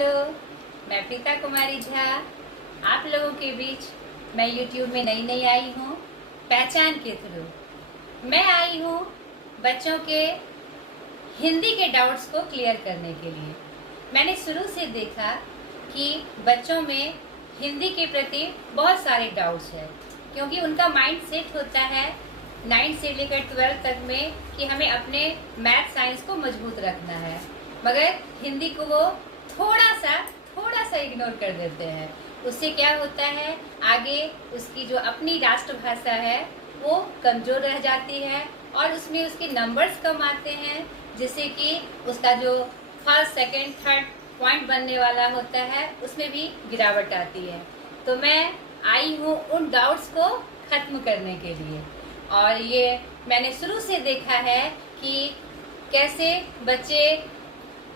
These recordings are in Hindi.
हेलो, मैं प्रीता कुमारी झा आप लोगों के बीच। मैं YouTube में नई आई हूँ पहचान के थ्रू। मैं आई हूँ बच्चों के हिंदी के डाउट्स को क्लियर करने के लिए। मैंने शुरू से देखा कि बच्चों में हिंदी के प्रति बहुत सारे डाउट्स हैं, क्योंकि उनका माइंड सेट होता है 9 से लेकर 12 तक में कि हमें अपने मैथ साइंस को मजबूत रखना है, मगर हिंदी को वो थोड़ा सा इग्नोर कर देते हैं। उससे क्या होता है, आगे उसकी जो अपनी राष्ट्रभाषा है वो कमजोर रह जाती है और उसमें उसके नंबर्स कम आते हैं, जिससे कि उसका जो फर्स्ट सेकंड थर्ड पॉइंट बनने वाला होता है उसमें भी गिरावट आती है। तो मैं आई हूँ उन डाउट्स को खत्म करने के लिए, और ये मैंने शुरू से देखा है कि कैसे बच्चे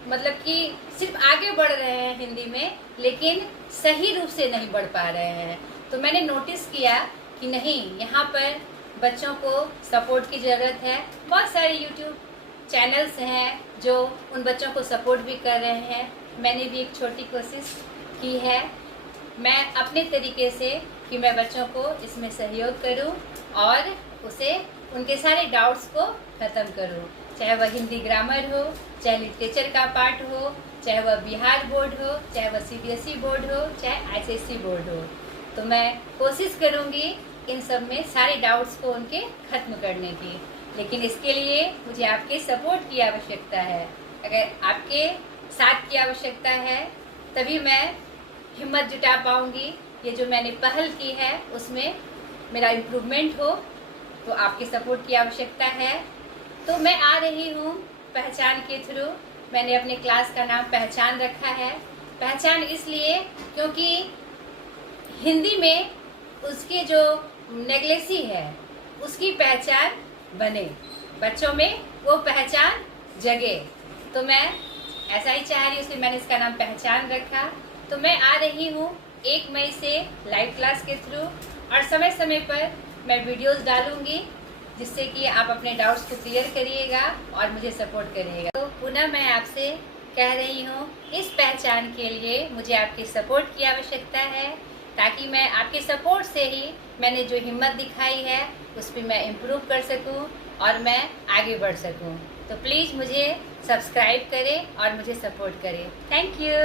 मतलब कि सिर्फ आगे बढ़ रहे हैं हिंदी में, लेकिन सही रूप से नहीं बढ़ पा रहे हैं। तो मैंने नोटिस किया कि नहीं, यहाँ पर बच्चों को सपोर्ट की ज़रूरत है। बहुत सारे YouTube चैनल्स हैं जो उन बच्चों को सपोर्ट भी कर रहे हैं। मैंने भी एक छोटी कोशिश की है, मैं अपने तरीके से, कि मैं बच्चों को इसमें सहयोग करूं और उसे उनके सारे डाउट्स को ख़त्म करूं, चाहे वह हिंदी ग्रामर हो, चाहे लिटरेचर का पार्ट हो, चाहे वह बिहार बोर्ड हो, चाहे वह CBSE बोर्ड हो, चाहे ICSE बोर्ड हो। तो मैं कोशिश करूंगी इन सब में सारे डाउट्स को उनके ख़त्म करने की, लेकिन इसके लिए मुझे आपके सपोर्ट की आवश्यकता है। अगर आपके साथ की आवश्यकता है तभी मैं हिम्मत जुटा पाऊंगी। ये जो मैंने पहल की है उसमें मेरा इम्प्रूवमेंट हो, तो आपके सपोर्ट की आवश्यकता है। तो मैं आ रही हूँ पहचान के थ्रू। मैंने अपने क्लास का नाम पहचान रखा है। पहचान इसलिए क्योंकि हिंदी में उसकी जो नेगलेसी है उसकी पहचान बने, बच्चों में वो पहचान जगे। तो मैं ऐसा ही चाह रही हूँ, इसलिए मैंने इसका नाम पहचान रखा। तो मैं आ रही हूँ 1 मई से लाइव क्लास के थ्रू, और समय समय पर मैं वीडियोस डालूंगी, जिससे कि आप अपने डाउट्स को क्लियर करिएगा और मुझे सपोर्ट करिएगा। तो पुनः मैं आपसे कह रही हूँ, इस पहचान के लिए मुझे आपके सपोर्ट की आवश्यकता है, ताकि मैं आपके सपोर्ट से ही मैंने जो हिम्मत दिखाई है उस पर मैं इम्प्रूव कर सकूँ और मैं आगे बढ़ सकूँ। तो प्लीज़ मुझे सब्सक्राइब करें और मुझे सपोर्ट करें। Thank you.